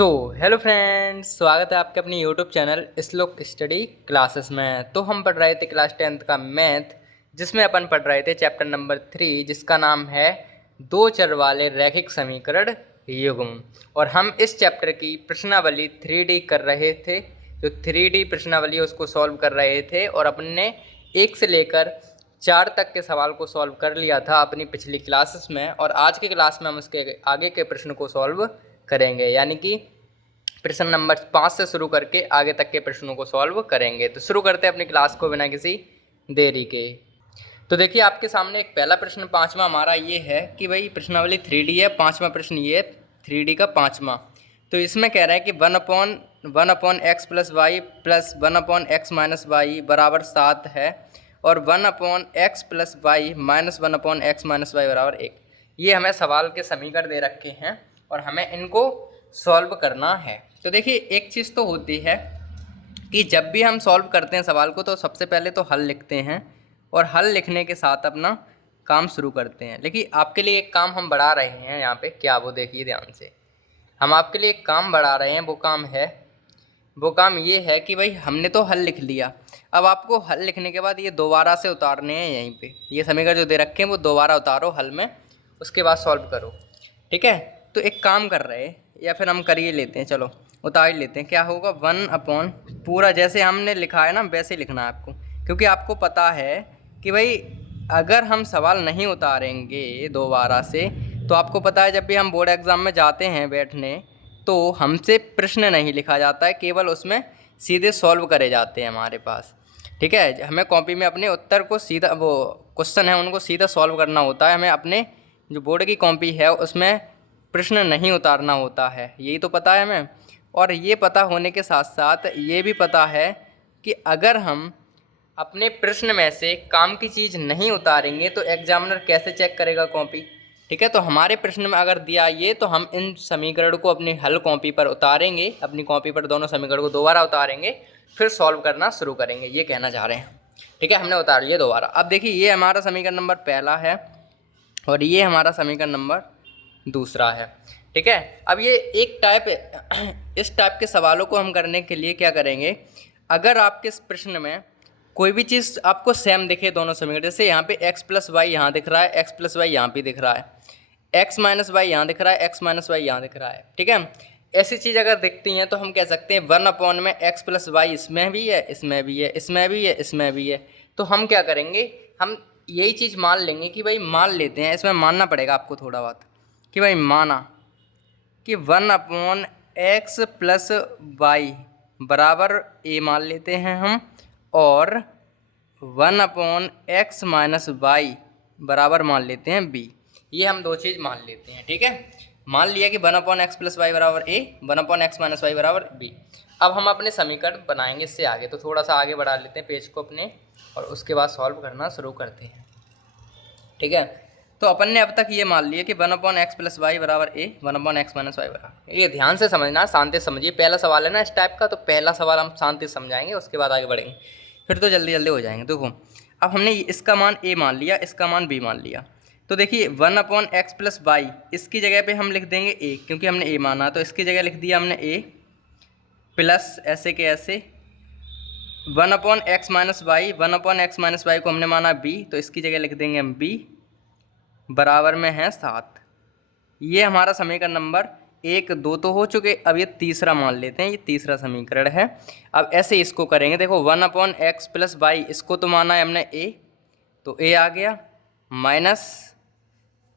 So hello friends, स्वागत है आपके अपनी यूट्यूब चैनल श्लोक स्टडी क्लासेस में। तो हम पढ़ रहे थे क्लास 10th का मैथ, जिसमें अपन पढ़ रहे थे चैप्टर नंबर 3, जिसका नाम है दो चर वाले रैखिक समीकरण युग्म। और हम इस चैप्टर की प्रश्नावली 3D कर रहे थे। जो 3D प्रश्नावली है उसको सॉल्व कर रहे थे और अपन ने 1 से लेकर 4 तक के सवाल को सॉल्व कर लिया था अपनी पिछली क्लासेस में। और आज के क्लास में हम उसके आगे के प्रश्न को सॉल्व करेंगे, यानी कि प्रश्न नंबर 5 से शुरू करके आगे तक के प्रश्नों को सॉल्व करेंगे। तो शुरू करते हैं अपनी क्लास को बिना किसी देरी के। तो देखिए, आपके सामने एक पहला प्रश्न पांचवा हमारा ये है कि भाई प्रश्नावली 3D है, पांचवा प्रश्न ये है 3D का पांचवा। तो इसमें कह रहा है कि one upon x plus y plus 1/x - बराबर 7 है और 1/x+y माइनस 1/x - y बराबर 1। ये हमें सवाल के समीकरण दे रखे हैं और हमें इनको सॉल्व करना है। तो देखिए, एक चीज़ तो होती है कि जब भी हम सॉल्व करते हैं सवाल को तो सबसे पहले तो हल लिखते हैं और हल लिखने के साथ अपना काम शुरू करते हैं। लेकिन आपके लिए एक काम हम बढ़ा रहे हैं यहाँ पे, क्या वो देखिए ध्यान से। हम आपके लिए एक काम बढ़ा रहे हैं, वो काम ये है कि भाई हमने तो हल लिख लिया। अब आपको हल लिखने के बाद ये दोबारा से उतारने हैं। यहीं पे ये समीकरण जो दे रखे हैं वो दोबारा उतारो हल में, उसके बाद सॉल्व करो। ठीक है, तो एक काम कर रहे हैं या फिर हम कर ही लेते हैं, चलो उतार ही लेते हैं। क्या होगा, 1 पूरा जैसे हमने लिखा है ना वैसे लिखना है आपको, क्योंकि आपको पता है कि भाई अगर हम सवाल नहीं उतारेंगे दोबारा से तो आपको पता है जब भी हम बोर्ड एग्ज़ाम में जाते हैं बैठने तो हमसे प्रश्न नहीं लिखा जाता है, केवल उसमें सीधे सॉल्व करे जाते हैं हमारे पास। ठीक है, हमें कॉपी में अपने उत्तर को सीधा, वो क्वेश्चन है उनको सीधा सॉल्व करना होता है। हमें अपने जो बोर्ड की कॉपी है उसमें प्रश्न नहीं उतारना होता है, यही तो पता है हमें। और ये पता होने के साथ साथ ये भी पता है कि अगर हम अपने प्रश्न में से काम की चीज़ नहीं उतारेंगे तो एग्जामिनर कैसे चेक करेगा कॉपी। ठीक है, तो हमारे प्रश्न में अगर दिया ये तो हम इन समीकरण को अपनी हल कॉपी पर उतारेंगे, अपनी कॉपी पर दोनों समीकरण को दोबारा उतारेंगे, फिर सॉल्व करना शुरू करेंगे, ये कहना चाह रहे हैं। ठीक है, हमने उतार लिया दोबारा। अब देखिए, ये हमारा समीकरण नंबर पहला है और ये हमारा समीकरण नंबर दूसरा है। ठीक है, अब ये एक टाइप इस टाइप के सवालों को हम करने के लिए क्या करेंगे, अगर आपके इस प्रश्न में कोई भी चीज़ आपको सेम दिखे दोनों समीकरण, जैसे यहाँ पे x+y यहाँ दिख रहा है, x+y यहाँ भी दिख रहा है, x-y यहाँ दिख रहा है, x-y यहाँ दिख रहा है। ठीक है, ऐसी चीज़ अगर दिखती हैं तो हम कह सकते हैं 1 में x+y इसमें भी है, इसमें भी है, इसमें भी है, इसमें भी है। तो हम क्या करेंगे, हम यही चीज़ मान लेंगे कि भाई मान लेते हैं, इसमें मानना पड़ेगा आपको थोड़ा बहुत कि भाई माना कि 1/x+y बराबर a मान लेते हैं हम, और 1/x-y बराबर मान लेते हैं b। ये हम दो चीज़ मान लेते हैं। ठीक है, मान लिया कि 1/x+y बराबर a, 1/x-y बराबर b। अब हम अपने समीकरण बनाएंगे इससे आगे, तो थोड़ा सा आगे बढ़ा लेते हैं पेज को अपने और उसके बाद सॉल्व करना शुरू करते हैं। ठीक है, तो अपन ने अब तक ये मान लिया कि 1/x+y बराबर a, 1/x-y बराबर। ये ध्यान से समझना, शांति से समझिए। पहला सवाल है ना इस टाइप का, तो पहला सवाल हम शांति से समझाएंगे, उसके बाद आगे बढ़ेंगे, फिर तो जल्दी जल्दी हो जाएंगे। देखो, अब हमने इसका मान a मान लिया, इसका मान b मान लिया। तो देखिए 1/x+y इसकी जगह पे हम लिख देंगे a, क्योंकि हमने a माना, तो इसकी जगह लिख दिया हमने a प्लस ऐसे के ऐसे 1/x-y, 1/x-y को हमने माना b, तो इसकी जगह लिख देंगे हम b बराबर में है 7। ये हमारा समीकरण नंबर 1 2 तो हो चुके, अब ये तीसरा मान लेते हैं, ये तीसरा समीकरण है। अब ऐसे इसको करेंगे, देखो 1/x+y इसको तो माना है हमने a, तो a आ गया, माइनस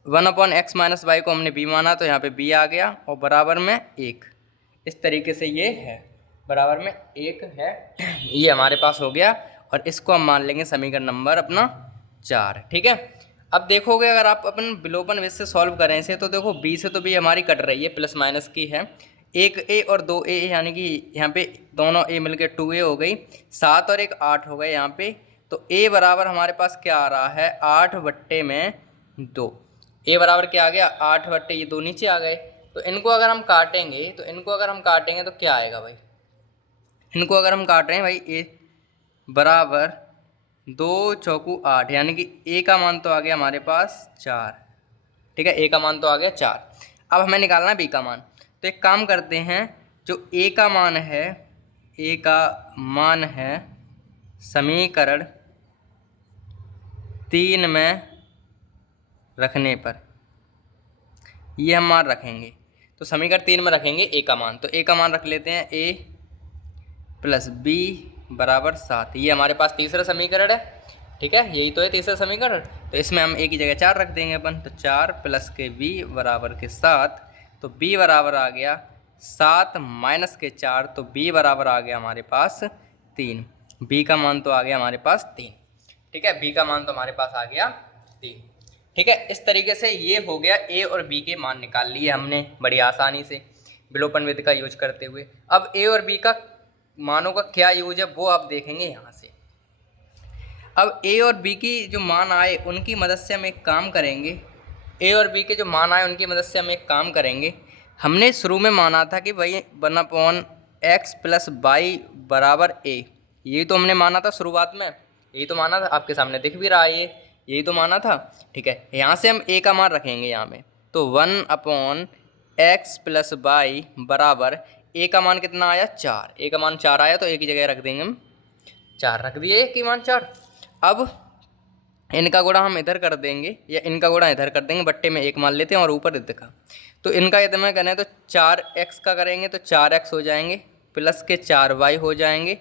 1/x-y को हमने b माना, तो यहाँ पे b आ गया, और बराबर में 1। इस तरीके से ये है, बराबर में 1 है। ये हमारे पास हो गया और इसको हम मान लेंगे समीकरण नंबर अपना 4। ठीक है, अब देखोगे अगर आप अपन विलोपन विधि से सॉल्व करें इसे, तो देखो b से तो b हमारी कट रही है, प्लस माइनस की है, 1a और 2a, यानी कि यहाँ पे दोनों a मिलके 2a हो गई, 7 और 1 8 हो गए यहाँ पे। तो a बराबर हमारे पास क्या आ रहा है, 8/2। a बराबर क्या आ गया, 8/, ये 2 नीचे आ गए। तो इनको अगर हम काटेंगे तो क्या आएगा भाई, इनको अगर हम काट रहे हैं भाई, a बराबर 2 चौकू 8, यानी कि a का मान तो आ गया हमारे पास 4। ठीक है, a का मान तो आ गया 4। अब हमें निकालना है b का मान। तो एक काम करते हैं, जो ए का मान है समीकरण 3 में रखने पर, ये हम मान रखेंगे। तो समीकरण 3 में रखेंगे ए का मान, तो ए का मान रख लेते हैं a प्लस बी बराबर 7। ये हमारे पास तीसरा समीकरण है, ठीक है, यही तो है तीसरा समीकरण। तो इसमें हम a की जगह 4 रख देंगे अपन, तो 4 प्लस के b बराबर के 7। तो b बराबर आ गया 7 माइनस के 4, तो b बराबर आ गया हमारे पास 3। b का मान तो आ गया हमारे पास 3, ठीक है, b का मान तो हमारे पास आ गया 3, ठीक है। इस तरीके से ये हो गया a और b के मान निकाल लिए हमने बड़ी आसानी से विलोपन विधि का यूज करते हुए। अब a और b का मानों का क्या यूज है वो आप देखेंगे यहाँ से। अब a और b की जो मान आए उनकी मदद से हम एक काम करेंगे, a और b के जो मान आए उनकी मदद से हम एक काम करेंगे। हमने शुरू में माना था कि भाई 1/x प्लस वाई बराबर a, यही तो हमने माना था शुरुआत में, यही तो माना था, आपके सामने दिख भी रहा है ये, यही तो माना था, ठीक है। यहाँ से हम a का मान रखेंगे यहाँ में, तो 1/x प्लस वाई बराबर a का मान कितना आया 4, a का मान 4 आया, तो a की जगह रख देंगे हम 4, रख दिए a की मान 4। अब इनका गुणा हम इधर कर देंगे या इनका गुणा इधर कर देंगे, बट्टे में 1 मान लेते हैं और ऊपर इधर का, तो इनका यदि मैं करें तो 4x का करेंगे तो 4x हो जाएंगे, प्लस के 4y हो जाएंगे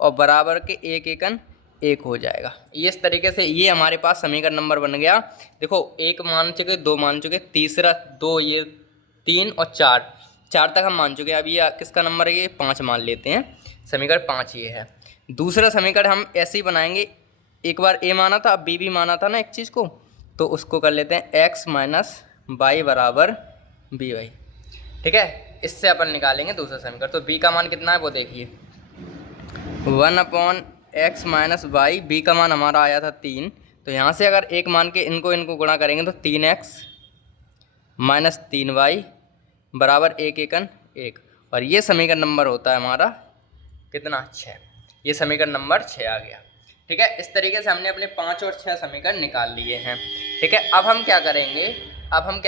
और बराबर के 1 एकन 1 हो जाएगा। ये इस तरीके से ये हमारे पास समीकरण नंबर बन गया। देखो 1 मान चुके, 2 मान चुके, तीसरा 2, ये 3 और 4 तक हम मान चुके हैं। अब ये किसका नंबर है, ये 5 मान लेते हैं, समीकरण 5 ये है। दूसरा समीकरण हम ऐसे ही बनाएंगे, एक बार a माना था, अब b भी माना था ना एक चीज़ को, तो उसको कर लेते हैं x माइनस वाई बराबर बी वाई, ठीक है। इससे अपन निकालेंगे दूसरा समीकरण। तो b का मान कितना है वो देखिए, 1/x माइनस वाई, बी का मान हमारा आया था 3, तो यहाँ से अगर 1 मान के इनको गुणा करेंगे तो 3x माइनस 3y बराबर 1 एकन 1, और ये समीकरण नंबर होता है हमारा कितना 6, ये समीकरण नंबर 6 आ गया, ठीक है। इस तरीके से हमने अपने 5 और 6 समीकरण निकाल लिए हैं, ठीक है। अब हम क्या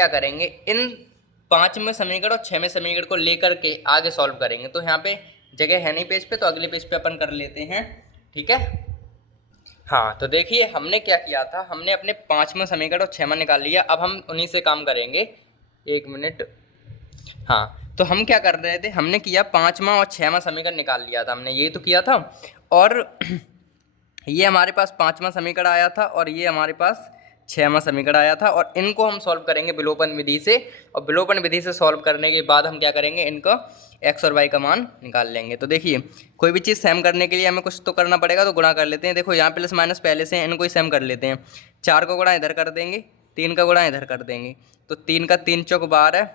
करेंगे, इन 5 में समीकरण और 6 में समीकरण को लेकर के आगे सॉल्व करेंगे। तो यहाँ पे जगह है नहीं पेज पे, तो अगले पेज पे अपन कर लेते हैं, ठीक है। हाँ, तो देखिए हमने क्या किया था, हमने अपने 5वां समीकरण और 6वां निकाल लिया। अब हम उन्हीं से काम करेंगे, 1 मिनट। हाँ, तो हम क्या कर रहे थे, हमने किया 5वां और 6वां समीकरण निकाल लिया था, हमने यही तो किया था। और ये हमारे पास 5वां समीकरण आया था और ये हमारे पास 6वां समीकरण आया था, और इनको हम सॉल्व करेंगे विलोपन विधि से। और विलोपन विधि से सॉल्व करने के बाद हम क्या करेंगे, इनको x और y का मान निकाल लेंगे। तो देखिए कोई भी चीज़ सेम करने के लिए हमें कुछ तो करना पड़ेगा, तो गुणा कर लेते हैं। देखो यहाँ प्लस माइनस पहले से इनको ही सेम कर लेते हैं। 4 का गुणा इधर कर देंगे, 3 का गुणा इधर कर देंगे, तो 3 का 3 चौक 12,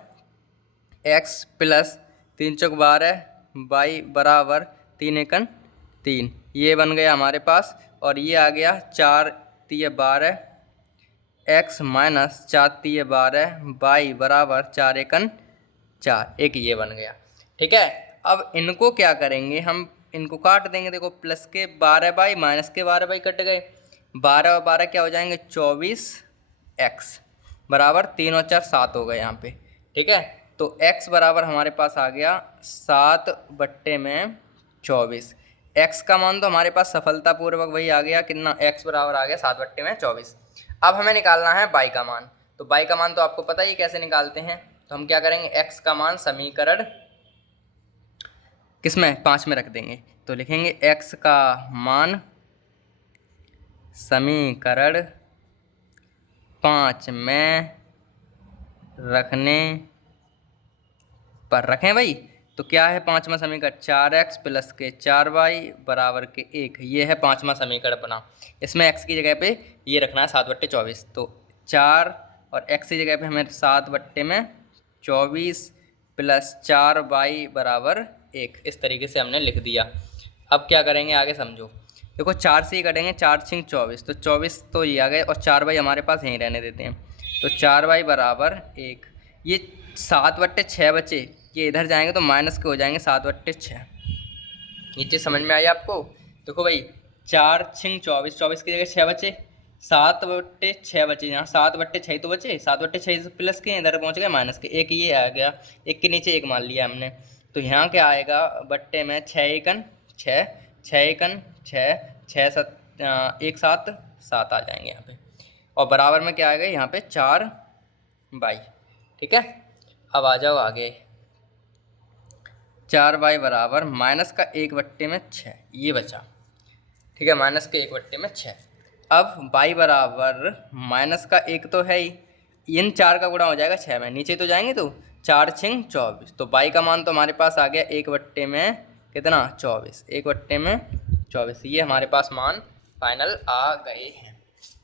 x प्लस 3 चौक 12 y बराबर 3 एकन 3, ये बन गया हमारे पास। और ये आ गया 4 3 12 x माइनस 4 3 12 y बराबर 4 एकन 4, एक ये बन गया, ठीक है। अब इनको क्या करेंगे, हम इनको काट देंगे। देखो प्लस के 12y माइनस के 12y कट गए, 12 और 12 क्या हो जाएंगे 24x बराबर 3 और 4 7 हो गए यहाँ पे, ठीक है। तो x बराबर हमारे पास आ गया 7/24। x का मान तो हमारे पास सफलतापूर्वक वही आ गया, कितना x बराबर आ गया 7/24। अब हमें निकालना है y का मान। तो y का मान तो आपको पता ही कैसे निकालते हैं। तो हम क्या करेंगे, x का मान समीकरण किसमें 5 में रख देंगे। तो लिखेंगे x का मान समीकरण 5 में रखने पर रखें भाई। तो क्या है 5वां समीकरण, 4x प्लस के 4y बराबर के 1, ये है 5वां समीकरण बना। इसमें x की जगह पे ये रखना है 7/24, तो 4 और x की जगह पे हमें 7/24 प्लस 4y बराबर 1, इस तरीके से हमने लिख दिया। अब क्या करेंगे आगे समझो। देखो 4 से ही कटेंगे, 4 × 24, तो 24 तो ये आ गए, और 4y हमारे पास यहीं रहने देते हैं, तो 4y बराबर 1। ये 7/6 बचे, ये इधर जाएंगे तो माइनस के हो जाएंगे 7/6। ये चीज़ समझ में आई आपको। देखो भाई 4 × 24, 24 की जगह 6 बचे, 7/6 बचे, यहाँ 7/6 तो बचे, 7/6 से प्लस के इधर पहुंच गए माइनस के, एक ये आ गया, एक के नीचे एक मान लिया हमने। तो यहाँ क्या आएगा बट्टे में 6×1 = 6, 6×1 = 6, 6×7 1 7 7 आ जाएंगे यहाँ पे, और बराबर में क्या आएगा यहाँ पे 4y। ठीक है, अब आ जाओ आगे, 4y बराबर माइनस का 1/6 ये बचा। ठीक है, माइनस के 1/6। अब y बराबर माइनस का 1 तो है ही, इन 4 का गुणा हो जाएगा 6 में, नीचे तो जाएंगे तो 4×6 = 24। तो y का मान तो हमारे पास आ गया 1/24, 1/24, ये हमारे पास मान फाइनल आ गए हैं।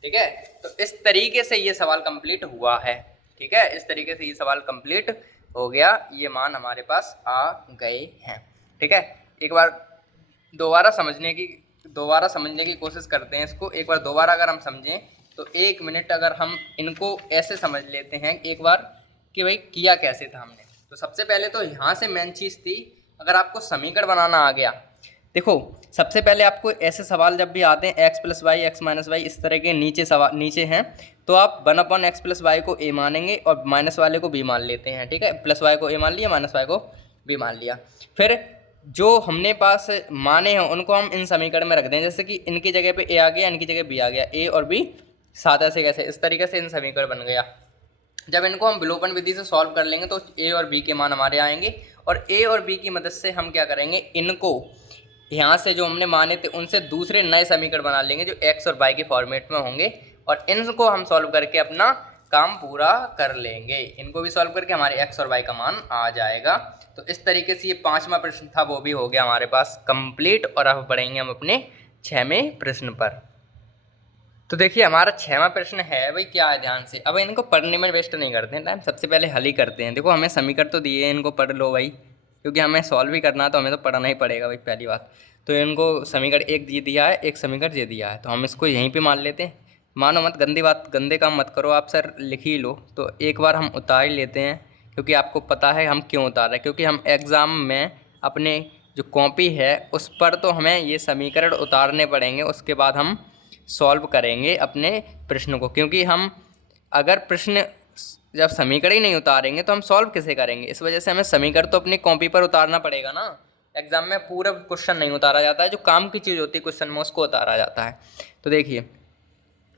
ठीक है, तो इस तरीके से ये सवाल कंप्लीट हुआ है। ठीक है, इस तरीके से ये सवाल कंप्लीट हो गया, ये मान हमारे पास आ गए हैं। ठीक है, एक बार दोबारा समझने की कोशिश करते हैं इसको। एक बार दोबारा अगर हम समझें तो 1 मिनट अगर हम इनको ऐसे समझ लेते हैं एक बार कि भाई किया कैसे था हमने। तो सबसे पहले तो यहाँ से मेन चीज़ थी, अगर आपको समीकरण बनाना आ गया, देखो सबसे पहले आपको ऐसे सवाल जब भी आते हैं x + y x - y इस तरह के नीचे हैं, तो आप 1/x + y को a मानेंगे और माइनस वाले को b मान लेते हैं। ठीक है, प्लस y को a मान लिया, माइनस y को b मान लिया। फिर जो हमने पास माने हैं उनको हम इन समीकरण में रख दें, जैसे कि इनकी जगह पे a आ गया, इनकी जगह b आ गया, a और b सादा से कैसे इस तरीके से इन समीकरण बन गया। जब इनको हम विलोपन विधि से सॉल्व कर लेंगे तो a और b के मान हमारे आएंगे, और a और b की मदद से हम क्या करेंगे, इनको यहाँ से जो हमने माने थे उनसे दूसरे नए समीकरण बना लेंगे जो x और y के फॉर्मेट में होंगे, और इनको हम सॉल्व करके अपना काम पूरा कर लेंगे। इनको भी सॉल्व करके हमारे x और y का मान आ जाएगा। तो इस तरीके से ये 5वां प्रश्न था वो भी हो गया हमारे पास कंप्लीट, और अब बढ़ेंगे हम अपने 6वें प्रश्न पर। तो देखिए हमारा 6वां प्रश्न है भाई, क्या है ध्यान से, अब इनको पढ़ने में वेस्ट नहीं करते हैं टाइम, सबसे पहले हल ही करते हैं। देखो हमें समीकरण तो दिए हैं, इनको पढ़ लो भाई, क्योंकि हमें सॉल्व भी करना है तो हमें तो पढ़ना ही पड़ेगा भाई पहली बात। तो इनको समीकरण एक ये दिया है, एक समीकरण ये दिया है, तो हम इसको यहीं पे मान लेते हैं। मानो मत, गंदे काम मत करो आप, सर लिख ही लो। तो एक बार हम उतार ही लेते हैं, क्योंकि आपको पता है हम क्यों उतार रहे हैं, क्योंकि हम एग्ज़ाम में अपने जो कॉपी है उस पर तो हमें ये समीकरण उतारने पड़ेंगे, उसके बाद हम सॉल्व करेंगे अपने प्रश्न को। क्योंकि हम अगर प्रश्न जब समीकरण ही नहीं उतारेंगे तो हम सॉल्व कैसे करेंगे, इस वजह से हमें समीकरण तो अपनी कॉपी पर उतारना पड़ेगा ना। एग्जाम में पूरा क्वेश्चन नहीं उतारा जाता है, जो काम की चीज़ होती है क्वेश्चन में उसको उतारा जाता है। तो देखिए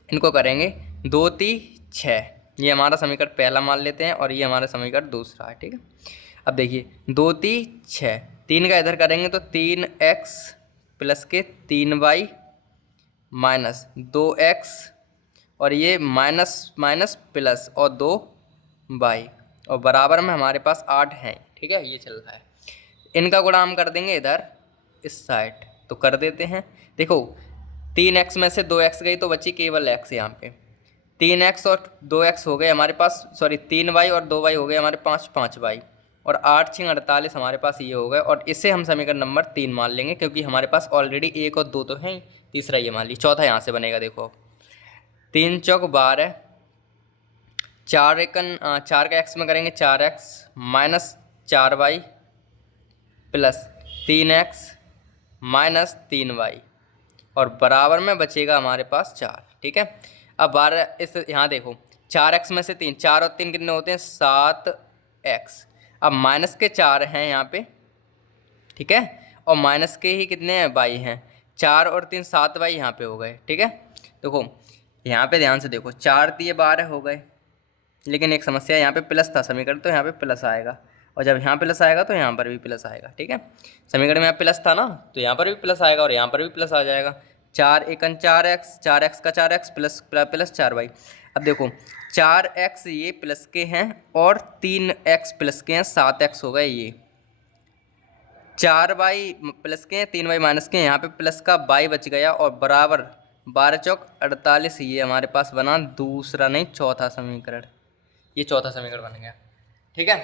इनको करेंगे 2 3 6, ये हमारा समीकरण पहला मान लेते हैं और ये हमारा समीकरण दूसरा है। ठीक है, अब देखिए 2 3 6, 3 का इधर करेंगे तो 3x + के 3y - 2x, और ये माइनस माइनस प्लस और 2y, और बराबर में हमारे पास 8 हैं। ठीक है, ये चल रहा है। इनका गुणा हम कर देंगे इधर इस साइड, तो कर देते हैं। देखो 3x में से 2x गई तो बची केवल x, यहाँ पे 3x और 2x हो गए हमारे पास, सॉरी 3y और 2y हो गए हमारे पास 5y, और 8 6 48 हमारे पास ये हो गए, और इसे हम समीकरण नंबर 3 मान लेंगे, क्योंकि हमारे पास ऑलरेडी 1 और 2 तो हैं, तीसरा ये मान ली, चौथा यहाँ से बनेगा। देखो 3 चौक 12, 4 का x में करेंगे 4x - 4y + 3x - 3y, और बराबर में बचेगा हमारे पास 4। ठीक है, अब 12 इस यहाँ देखो 4x में से 3, 4 और 3 कितने होते हैं 7x, अब माइनस के 4 हैं यहाँ पे। ठीक है, और माइनस के ही कितने हैं y हैं, 4 और 3 7y यहाँ पे हो गए। ठीक है, देखो यहाँ पे ध्यान से देखो 4 3 12 हो गए, लेकिन एक समस्या, यहाँ पे प्लस था समीकरण तो यहाँ पे प्लस आएगा, और जब यहाँ प्लस आएगा तो यहाँ पर भी प्लस आएगा। ठीक है, समीकरण में यहाँ प्लस था ना, तो यहाँ पर भी प्लस आएगा और यहाँ पर भी प्लस आ जाएगा। 4 1 4x, 4x का 4x प्लस 4y। अब देखो 4x ये प्लस के हैं और 3x प्लस के हैं, 7x हो गए ये, 4y प्लस के हैं, 3y माइनस के हैं, यहाँ पे प्लस का y बच गया, और बराबर 12 चौक 48, ये हमारे पास बना दूसरा नहीं चौथा समीकरण, ये चौथा समीकरण बन गया। ठीक है,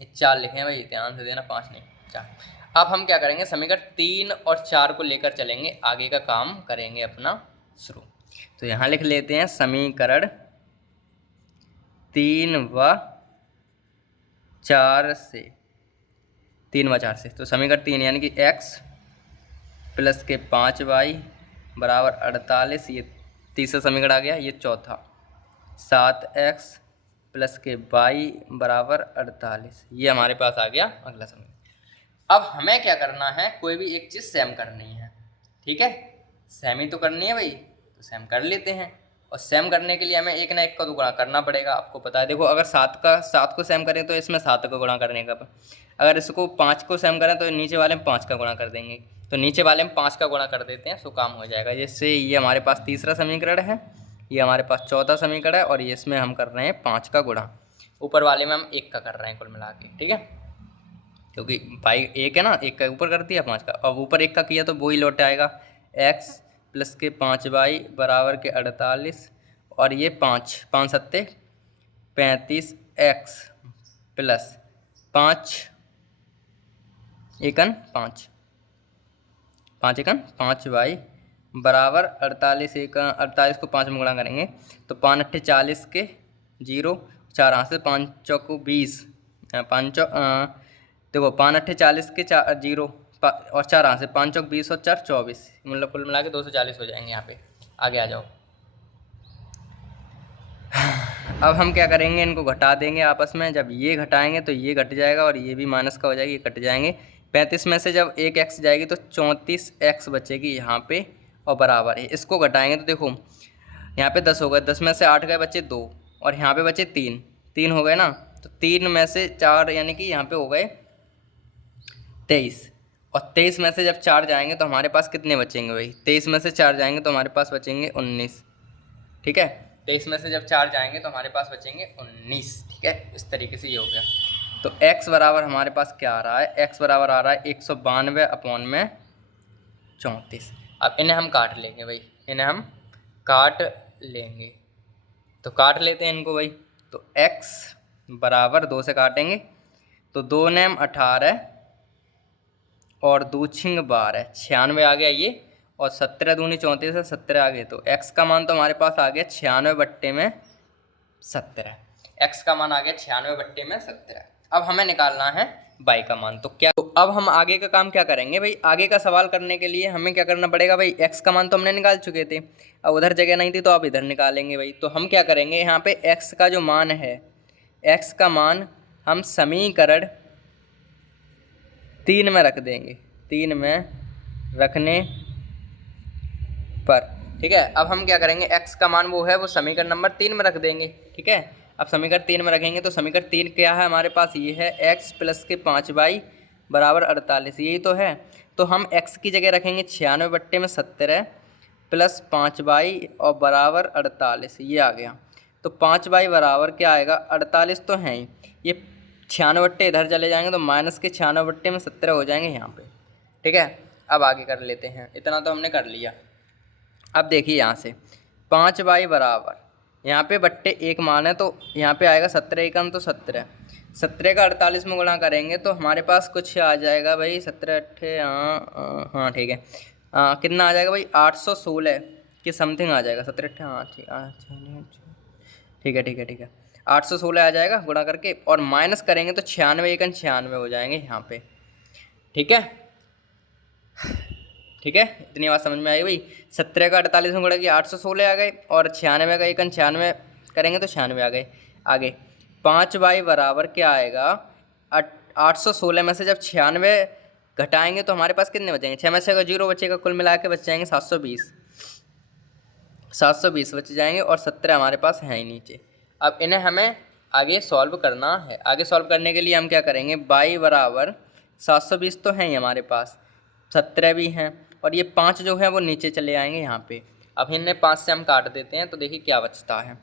ये 4 लिखे हैं भाई, ध्यान से देना, 5 नहीं 4। अब हम क्या करेंगे, समीकरण 3 और 4 को लेकर चलेंगे, आगे का काम करेंगे अपना शुरू। तो यहाँ लिख लेते हैं समीकरण 3 व 4 से, 3 व 4 से, तो समीकरण 3 यानी कि x + के 5y = 48, ये तीसरा समीकरण आ गया, ये चौथा 7x प्लस के y बराबर 48, ये हमारे पास आ गया अगला समीकरण। अब हमें क्या करना है, कोई भी एक चीज़ सेम करनी है, ठीक है, सेम ही तो करनी है भाई, तो सेम कर लेते हैं। और सेम करने के लिए हमें एक ना एक का तो गुणा करना पड़ेगा, आपको पता है। देखो अगर 7 को सेम करें तो इसमें 7 को गुणा करने का, अगर इसको 5 को सेम करें तो नीचे वाले में 5 का गुणा कर देंगे, तो नीचे वाले में 5 का गुणा कर देते हैं, सो काम हो जाएगा। जिससे ये हमारे पास तीसरा समीकरण है, ये हमारे पास चौथा समीकरण है, और ये इसमें हम कर रहे हैं 5 का गुणा, ऊपर वाले में हम 1 का कर रहे हैं कुल मिला के, ठीक है, क्योंकि भाई 1 है ना, 1 का ऊपर कर दिया 5 का, अब ऊपर 1 का किया तो वो ही लौट आएगा। x प्लस के 5y बराबर के 48, और ये 5 5 सत्ते 35x प्लस 5 एकन 5 5 एकन 5y बराबर 48 48 को 5 में गुणा करेंगे तो 5 अट्ठे 40 के 0, 4 हाथ से 5 चौको 20, 5 देखो 5 अट्ठे 40 के 0 और 4 हाथ से 5 चौक 20 और 4 24, मतलब कुल मिला के 240 हो जाएंगे। यहाँ पे आगे आ जाओ। अब हम क्या करेंगे, इनको घटा देंगे आपस में, जब ये घटाएंगे तो ये घट जाएगा और ये भी माइनस का हो जाएगी, ये कट जाएंगे। 35 में से जब एक x जाएगी तो 34x बचेगी यहाँ पे, और बराबर है, इसको घटाएंगे तो देखो यहाँ पे 10 हो गए, 10 में से 8 गए, बचे 2, और यहाँ पे बचे 3 हो गए ना, तो 3 में से 4 यानी कि यहाँ पे हो गए 23, और 23 में से जब 4 जाएंगे तो हमारे पास कितने बचेंगे भाई, 23 में से 4 जाएंगे तो हमारे पास बचेंगे 19, ठीक है, 23 में से जब 4 जाएंगे तो हमारे पास बचेंगे 19, ठीक है, इस तरीके से ये हो गया। तो x बराबर हमारे पास क्या आ रहा है, x बराबर आ रहा है 192 अपॉन में 34। अब इन्हें हम काट लेंगे भाई, इन्हें हम काट लेंगे, तो काट लेते हैं इनको भाई। तो x बराबर 2 से काटेंगे तो 2 नेम 18 और 2 छिंग 12, 96 आ गया ये, और 17 दूनी 34 है, 17 आ गए, तो x का मान तो हमारे पास आ गया 96 बट्टे में 17, x का मान आ गया 96 बट्टे में 17। अब हमें निकालना है y का मान, तो क्या, तो अब हम आगे का काम क्या करेंगे भाई, आगे का सवाल करने के लिए हमें क्या करना पड़ेगा भाई, x का मान तो हमने निकाल चुके थे, अब उधर जगह नहीं थी तो अब इधर निकालेंगे भाई। तो हम क्या करेंगे, यहाँ पे x का जो मान है, x का मान हम समीकरण 3 में रख देंगे, 3 में रखने पर, ठीक है। अब हम क्या करेंगे, x का मान वो है, वो समीकरण नंबर 3 में रख देंगे, ठीक है। अब समीकरण 3 में रखेंगे तो समीकरण 3 क्या है हमारे पास, ये है x प्लस के 5y बराबर 48, यही तो है। तो हम x की जगह रखेंगे 96 बट्टे में 17 प्लस 5y और बराबर 48, ये आ गया। तो 5y बराबर क्या आएगा, 48 तो है ही, ये 96 बट्टे इधर चले जाएंगे तो माइनस के 96 बट्टे में 17 हो जाएंगे यहाँ पे, ठीक है। अब आगे कर लेते हैं, इतना तो हमने कर लिया। अब देखिए यहाँ से 5y बराबर, यहाँ पे बट्टे 1 मान है तो यहाँ पे आएगा 17 एकम तो 17, 17 का 48 में गुणा करेंगे तो हमारे पास कुछ आ जाएगा भाई, 17 अट्ठे, हाँ ठीक है, कितना आ जाएगा भाई, 816 के समथिंग आ जाएगा, 17 अट्ठे, हाँ ठीक है ठीक है ठीक है, 816 आ जाएगा गुणा करके, और माइनस करेंगे तो 96 एकन 96 हो जाएंगे यहाँ पे, ठीक है ठीक है। इतनी बात समझ में आई भाई, 17 का 48 में गुणा किया 816 आ गए, और 96 का एकन 96 करेंगे तो 96 आ गए। आगे 5y बराबर क्या आएगा, 816 में से जब 96 घटाएंगे तो हमारे पास कितने बचेंगे, 6 में से अगर 0 बचेगा, कुल मिला के बच जाएंगे 720 बच जाएंगे, और 17 हमारे पास है ही नीचे। अब इन्हें हमें आगे सॉल्व करना है। आगे सॉल्व करने के लिए हम क्या करेंगे, y बराबर 720 तो हैं ही हमारे पास, 17 भी हैं, और ये 5 जो है वो नीचे चले आएंगे यहाँ पे। अब इन्हें 5 से हम काट देते हैं तो देखिए क्या बचता है।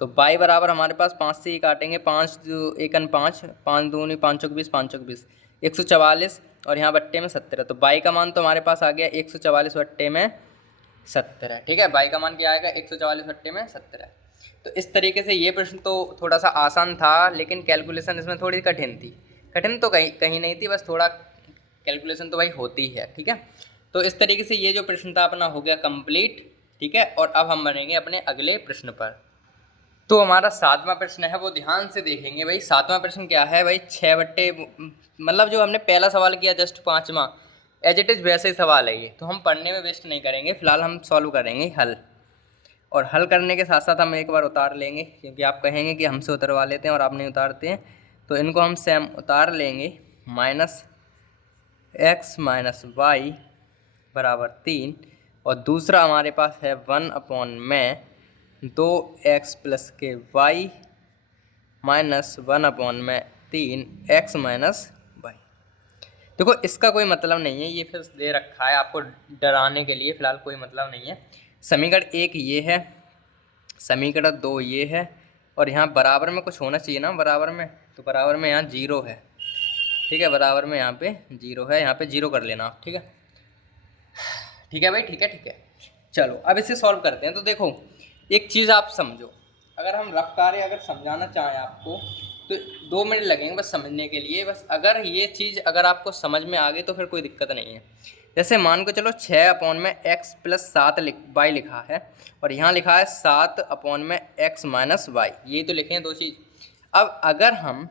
तो y बराबर हमारे पास 5 से ही काटेंगे, 5 एकन 5, 5 दूनी 5 चौक 20, 5 चौक 20, 144, और यहाँ बट्टे में 17, तो y का मान तो हमारे पास आ गया 144 बट्टे में 17, ठीक है। y का मान क्या आएगा, 144 बट्टे में 17। तो इस तरीके से ये प्रश्न तो थोड़ा सा आसान था, लेकिन कैलकुलेशन इसमें थोड़ी कठिन थी। कठिन तो कहीं नहीं थी, बस थोड़ा कैलकुलेशन तो भाई होती है, ठीक है। तो इस तरीके से ये जो प्रश्न था अपना हो गया कंप्लीट, ठीक है। और अब हम बढ़ेंगे अपने अगले प्रश्न पर। तो हमारा 7वां प्रश्न है, वो ध्यान से देखेंगे भाई। 7वां प्रश्न क्या है भाई, 6 बट्टे, मतलब जो हमने पहला सवाल किया जस्ट 5वां, एज इट इज़ वैसे ही सवाल है ये, तो हम पढ़ने में वेस्ट नहीं करेंगे, फिलहाल हम सॉल्व करेंगे हल। और हल करने के साथ साथ हम एक बार उतार लेंगे, क्योंकि आप कहेंगे कि हमसे उतरवा लेते हैं और आप नहीं उतारते हैं, तो इनको हम सेम उतार लेंगे। माइनस एक्स माइनस वाई बराबर 3, और दूसरा हमारे पास है 1/में 2x प्लस के वाई माइनस 1/में 3x माइनस वाई। देखो इसका कोई मतलब नहीं है, ये फिर दे रखा है आपको डराने के लिए, फिलहाल कोई मतलब नहीं है। समीकरण 1 ये है, समीकरण 2 ये है, और यहाँ बराबर में कुछ होना चाहिए ना बराबर में, तो बराबर में यहाँ 0 है। ठीक है, बराबर में यहाँ पे 0 है, यहाँ पे 0 कर लेना आप। ठीक है, ठीक है भाई, ठीक है, ठीक है। चलो अब इसे सॉल्व करते हैं। तो देखो एक चीज़ आप समझो, अगर हम रफ कार्य अगर समझाना चाहें आपको तो 2 मिनट लगेंगे बस समझने के लिए। बस अगर ये चीज़ अगर आपको समझ में आ गई तो फिर कोई दिक्कत नहीं है। जैसे मान को चलो 6/x प्लस 7 वाई लिखा है, और यहाँ लिखा है 7/x माइनस वाई, ये तो लिखे हैं दो चीज़। अब अगर हम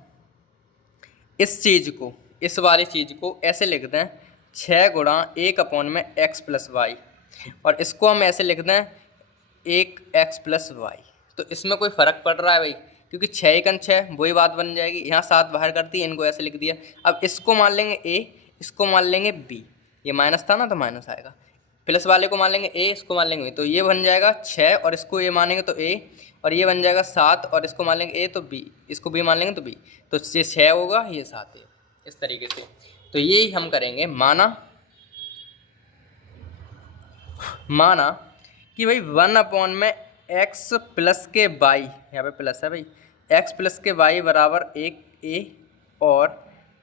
इस चीज़ को, इस वाली चीज़ को ऐसे लिख दें 6 गुणा 1/x प्लस वाई, और इसको हम ऐसे लिख दें 1x प्लस वाई, तो इसमें कोई फ़र्क पड़ रहा है भाई? क्योंकि 6 एकन 6 वही बात बन जाएगी। यहाँ 7 बाहर करती है, इनको ऐसे लिख दिया। अब इसको मान लेंगे a, इसको मान लेंगे b, ये माइनस था ना तो माइनस आएगा। प्लस वाले को मान लेंगे a, इसको मान लेंगे b, तो ये बन जाएगा 6, और इसको ये मानेंगे तो a, और ये बन जाएगा 7, और इसको मान लेंगे a तो b, इसको b मान लेंगे तो b, तो ये 6 होगा, ये 7 है, इस तरीके से। तो यही हम करेंगे। माना कि भाई 1/में x प्लस के वाई, यहाँ पे प्लस है भाई, x प्लस के वाई बराबर 1a, और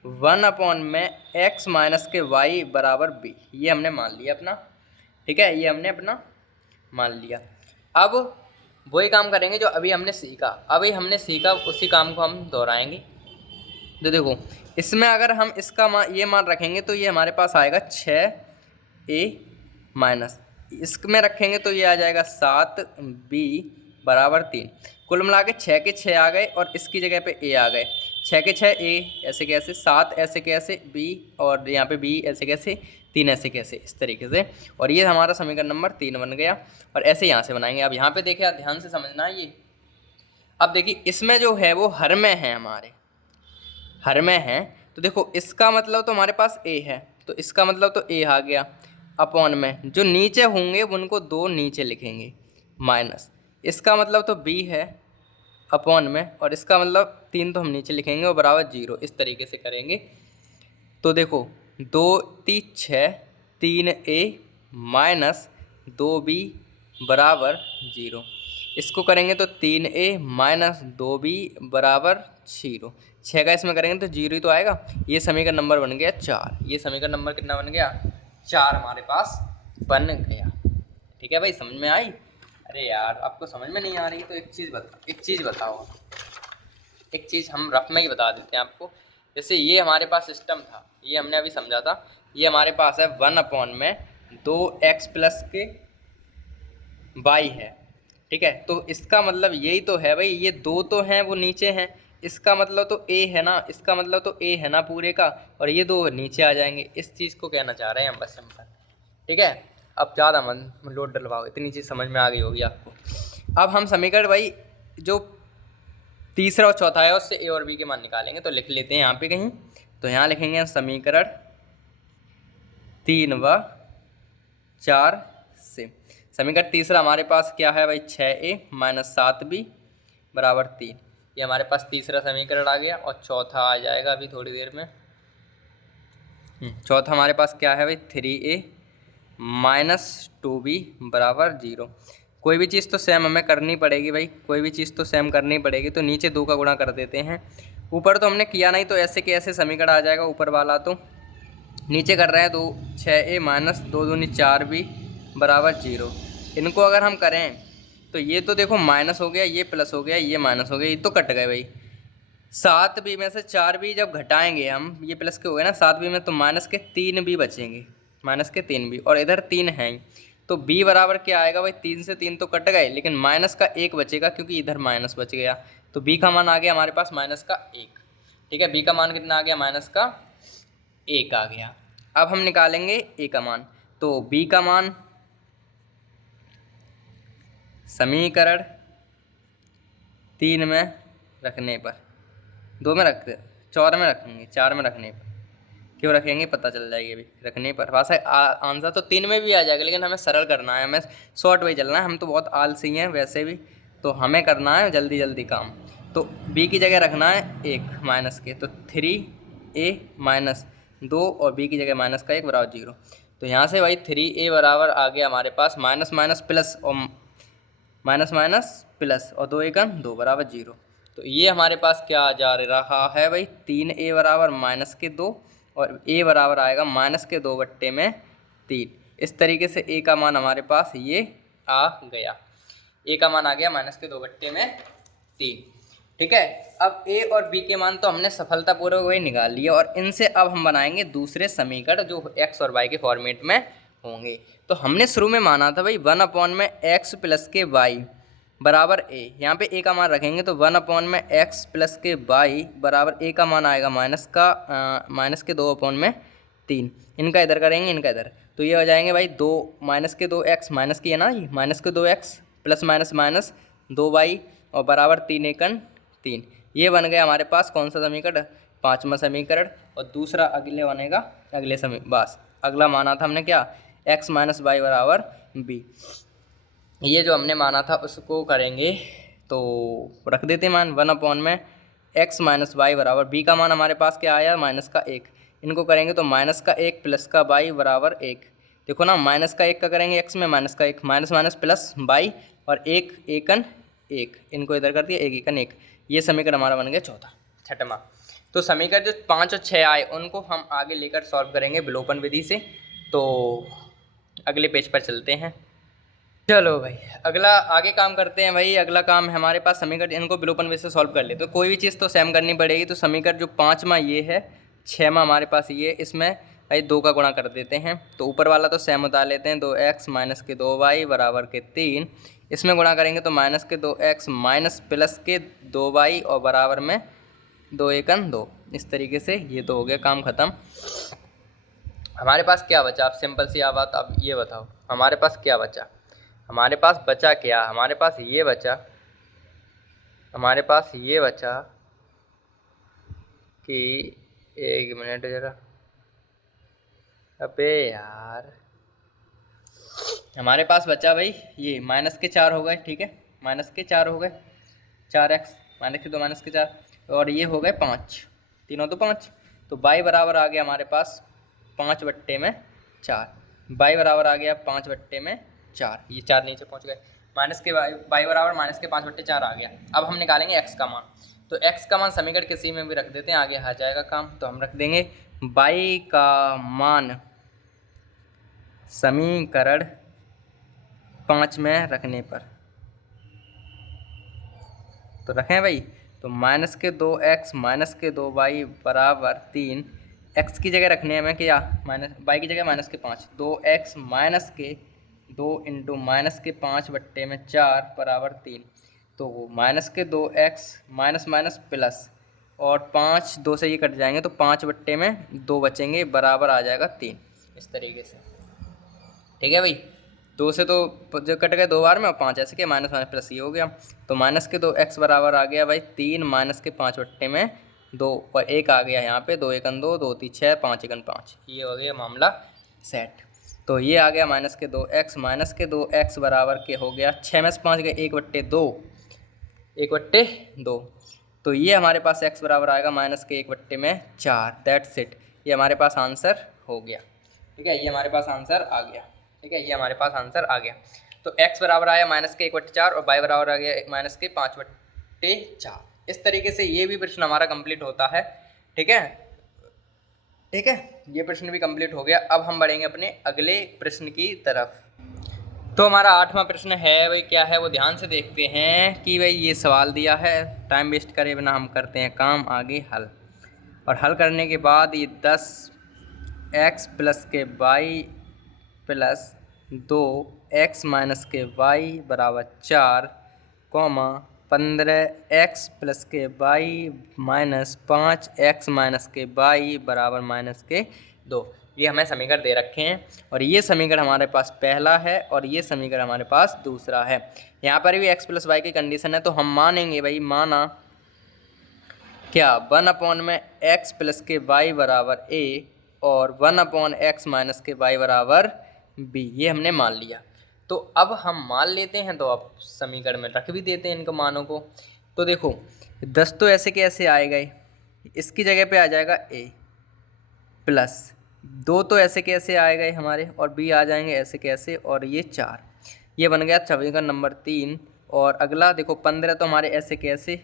1/में x माइनस के वाई बराबर b, ये हमने मान लिया अपना। ठीक है, ये हमने अपना मान लिया। अब वही काम करेंगे जो अभी हमने सीखा, अभी हमने सीखा उसी काम को हम दोहराएंगे। तो देखो इसमें अगर हम इसका ये मान रखेंगे तो ये हमारे पास आएगा 6a माइनस, इसमें रखेंगे तो ये आ जाएगा 7b बराबर 3। कुल मिला के 6 के 6 आ गए, और इसकी जगह पे a आ गए। 6 के 6 a ऐसे कैसे, 7 ऐसे कैसे, b, और यहाँ पे b ऐसे कैसे, 3 ऐसे कैसे, इस तरीके से। और ये हमारा समीकरण नंबर 3 बन गया। और ऐसे यहाँ से बनाएंगे। अब यहाँ पे देखिए, आप ध्यान से समझना ये। अब देखिए इसमें जो है वो हर में है, हमारे हर में है, तो देखो इसका मतलब तो हमारे पास a है, तो इसका मतलब तो a आ गया। अपॉन में जो नीचे होंगे उनको 2 नीचे लिखेंगे, माइनस, इसका मतलब तो b है अपॉन में, और इसका मतलब 3 तो हम नीचे लिखेंगे, और बराबर 0, इस तरीके से करेंगे। तो देखो 2 3 6, 3a माइनस 2b बराबर 0, इसको करेंगे तो 3a माइनस 2b बराबर 0। 6 का इसमें करेंगे तो 0 ही तो आएगा। ये समीकरण नंबर बन गया 4। ये समीकरण नंबर कितना बन गया? 4 हमारे पास बन गया। ठीक है भाई, समझ में आई? अरे यार आपको समझ में नहीं आ रही तो एक चीज़ बताओ, एक चीज़ हम रफ में ही बता देते हैं आपको। जैसे ये हमारे पास सिस्टम था, ये हमने अभी समझा था, ये हमारे पास है 1/में 2x प्लस के y है। ठीक है, तो इसका मतलब यही तो है भाई, ये 2 तो हैं वो नीचे हैं, इसका मतलब तो a है ना, इसका मतलब तो a है ना पूरे का, और ये 2 नीचे आ जाएंगे। इस चीज़ को कहना चाह रहे हैं हम बस, सिंपल। ठीक है, अब ज़्यादा मन लोड डलवाओ, इतनी चीज़ समझ में आ गई होगी आपको। अब हम समीकरण भाई जो तीसरा और चौथा है उससे a और b के मान निकालेंगे। तो लिख लेते हैं यहाँ पे कहीं, तो यहाँ लिखेंगे समीकरण 3 व 4 से। समीकरण तीसरा हमारे पास क्या है भाई, 6a माइनस 7b बराबर 3, ये हमारे पास तीसरा समीकरण आ गया। और चौथा आ जाएगा अभी थोड़ी देर में। चौथा हमारे पास क्या है भाई, 3a माइनस 2b बराबर 0। कोई भी चीज़ तो सेम हमें करनी पड़ेगी भाई, कोई भी चीज़ तो सेम करनी पड़ेगी। तो नीचे 2 का गुणा कर देते हैं, ऊपर तो हमने किया नहीं, तो ऐसे के ऐसे समीकरण आ जाएगा ऊपर वाला। तो नीचे कर रहे हैं 2 6a माइनस 2 दूनी 4b बराबर 0। इनको अगर हम करें तो ये तो देखो माइनस हो गया, ये प्लस हो गया, ये माइनस हो गया, ये तो कट गए भाई। 7b में से 4b जब घटाएंगे हम, ये प्लस के हो गए ना 7b में, तो माइनस के 3b बचेंगे, माइनस के 3b, और इधर 3 हैं, तो b बराबर क्या आएगा भाई, 3 से 3 तो कट गए, लेकिन माइनस का 1 बचेगा क्योंकि इधर माइनस बच गया। तो b का मान आ गया हमारे पास माइनस का 1। ठीक है, b का मान कितना आ गया, माइनस का 1 आ गया। अब हम निकालेंगे a का मान, तो b का मान समीकरण 3 में रखने पर, 2 में रखते, 4 में रखेंगे, 4 में रखने पर, क्यों रखेंगे पता चल जाएगी अभी। रखने पर वैसे आंसर तो 3 में भी आ जाएगा, लेकिन हमें सरल करना है, हमें शॉर्ट वे चलना है। हम तो बहुत आलसी हैं वैसे भी, तो हमें करना है जल्दी जल्दी काम। तो b की जगह रखना है 1 माइनस के, तो 3a माइनस 2 और b की जगह माइनस का 1 बराबर 0। तो यहाँ से भाई 3a बराबर आ गया हमारे पास माइनस माइनस प्लस, और माइनस माइनस प्लस, और 2 एकम 2 बराबर 0। तो ये हमारे पास क्या आ जा रहा है भाई, 3a बराबर माइनस के 2, और a बराबर आएगा माइनस के 2 बट्टे में 3। इस तरीके से a का मान हमारे पास ये आ गया, a का मान आ गया माइनस के 2 बट्टे में 3। ठीक है, अब a और b के मान तो हमने सफलतापूर्वक वही निकाल लिया, और इनसे अब हम बनाएंगे दूसरे समीकरण जो x और y के फॉर्मेट में होंगे। तो हमने शुरू में माना था भाई 1 में x प्लस के y बराबर a, यहाँ पे a का मान रखेंगे तो 1 में x प्लस के y बराबर a का मान आएगा माइनस के 2 में 3। इनका इधर करेंगे, इनका इधर, तो ये हो जाएंगे भाई 2 माइनस के 2x, माइनस की है ना, ये माइनस के 2x plus minus minus 2y और बराबर 3 एकन 3। ये बन गया हमारे पास कौन सा समीकरण, 5वां समीकरण। और दूसरा अगले बनेगा अगले बस अगला माना था हमने क्या, x माइनस वाई बराबर b। ये जो हमने माना था उसको करेंगे, तो रख देते मान 1 में x माइनस वाई बराबर b का मान हमारे पास क्या आया, माइनस का 1। इनको करेंगे तो माइनस का 1 प्लस का y बराबर 1। देखो ना, माइनस का 1 का करेंगे x में, माइनस का 1, माइनस माइनस प्लस y और 1 एकन 1, इनको इधर कर दिया 1 एकन 1। ये समीकरण हमारा बन गया चौथा, छठवां। तो समीकरण जो 5 और 6 आए उनको हम आगे लेकर सॉल्व करेंगे विलोपन विधि से। तो अगले पेज पर चलते हैं। चलो भाई अगला आगे काम करते हैं भाई। अगला काम है हमारे पास समीकरण, इनको विलोपन विधि से सॉल्व कर ले। तो कोई भी चीज़ तो सेम करनी पड़ेगी। तो समीकरण जो 5वां ये है, 6वां हमारे पास ये, इसमें भाई 2 का गुणा कर देते हैं। तो ऊपर वाला तो सेम उतार लेते हैं, 2x माइनस के 2y बराबर के 3। इसमें गुणा करेंगे तो माइनस के 2x माइनस प्लस के 2y और बराबर में 2 एकन 2। इस तरीके से ये तो हो गया काम ख़त्म। हमारे पास क्या बचा, आप सिंपल सी बात अब ये बताओ, हमारे पास क्या बचा। हमारे पास बचा क्या, हमारे पास ये बचा, हमारे पास ये बचा कि 1 मिनट जरा, अबे यार, हमारे पास बचा भाई ये माइनस के 4 हो गए। ठीक है, माइनस के 4 हो गए, 4x माइनस के 2 माइनस के 4, और ये हो गए 5, तीनों तो 5। तो y बराबर आ गया हमारे पास 5 बट्टे में 4, y बराबर आ गया 5 बट्टे में 4। ये 4 नीचे पहुंच गए, माइनस के y बराबर माइनस के 5 बट्टे 4 आ गया। अब हम निकालेंगे x का मान। तो x का मान समीकरण किसी में भी रख देते हैं, आगे आ जाएगा काम। तो हम रख देंगे y का मान समीकरण 5 में रखने पर, तो रखें भाई। तो माइनस के 2x माइनस के 2y बराबर 3, x की जगह रखने हैं हमें क्या, माइनस, y की जगह माइनस के 5, 2x माइनस के 2 इंटू माइनस के 5 बट्टे में 4 बराबर 3। तो माइनस के 2x माइनस माइनस प्लस, और 5 2 से ये कट जाएंगे तो 5 बट्टे में 2 बचेंगे, बराबर आ जाएगा 3। इस तरीके से, ठीक है भाई। 2 से तो जो कट गए 2 बार में, और 5 ऐसे के, माइनस माइनस प्लस ये हो गया। तो माइनस के 2x बराबर आ गया भाई 3 माइनस के 5 बट्टे में 2, और 1 आ गया यहाँ पे, 2 एकन 2, 2 3 6, 5 एकन 5। ये हो गया मामला सेट। तो ये आ गया माइनस के 2x, माइनस के 2x बराबर के हो गया 6 में से 5 गए 1 बट्टे 2, 1 बट्टे 2। तो ये हमारे पास x बराबर आएगा माइनस के 1 बट्टे में 4। दैट्स इट, ये हमारे पास आंसर हो गया। ठीक है, ये हमारे पास आंसर आ गया। ठीक है, ये हमारे पास आंसर आ गया। तो x बराबर आया माइनस के 1 बट्टे 4, और y बराबर आ गया माइनस के 5 बट्टे 4। इस तरीके से ये भी प्रश्न हमारा कंप्लीट होता है। ठीक है, ठीक है, ये प्रश्न भी कंप्लीट हो गया। अब हम बढ़ेंगे अपने अगले प्रश्न की तरफ। तो हमारा 8वां प्रश्न है भाई, क्या है वो ध्यान से देखते हैं कि भाई ये सवाल दिया है, टाइम वेस्ट करे बिना हम करते हैं काम आगे हल। और हल करने के बाद ये 10x प्लस के y प्लस 2x माइनस के y बराबर 4, 15x प्लस के y माइनस 5x माइनस के y बराबर माइनस के 2। ये हमें समीकरण दे रखे हैं और ये समीकरण हमारे पास पहला है और ये समीकरण हमारे पास दूसरा है। यहाँ पर भी x प्लस वाई की कंडीशन है, तो हम मानेंगे भाई, माना क्या 1 में x प्लस के y बराबर a और 1/x माइनस के y बराबर b, ये हमने मान लिया। तो अब हम मान लेते हैं तो अब समीकरण में रख भी देते हैं इनको मानों को। तो देखो 10 तो ऐसे के ऐसे आए गए, इसकी जगह पे आ जाएगा a प्लस 2 तो ऐसे के ऐसे आए गए हमारे और b आ जाएंगे ऐसे के ऐसे, और ये 4, ये बन गया समीकरण नंबर 3। और अगला देखो 15 तो हमारे ऐसे के ऐसे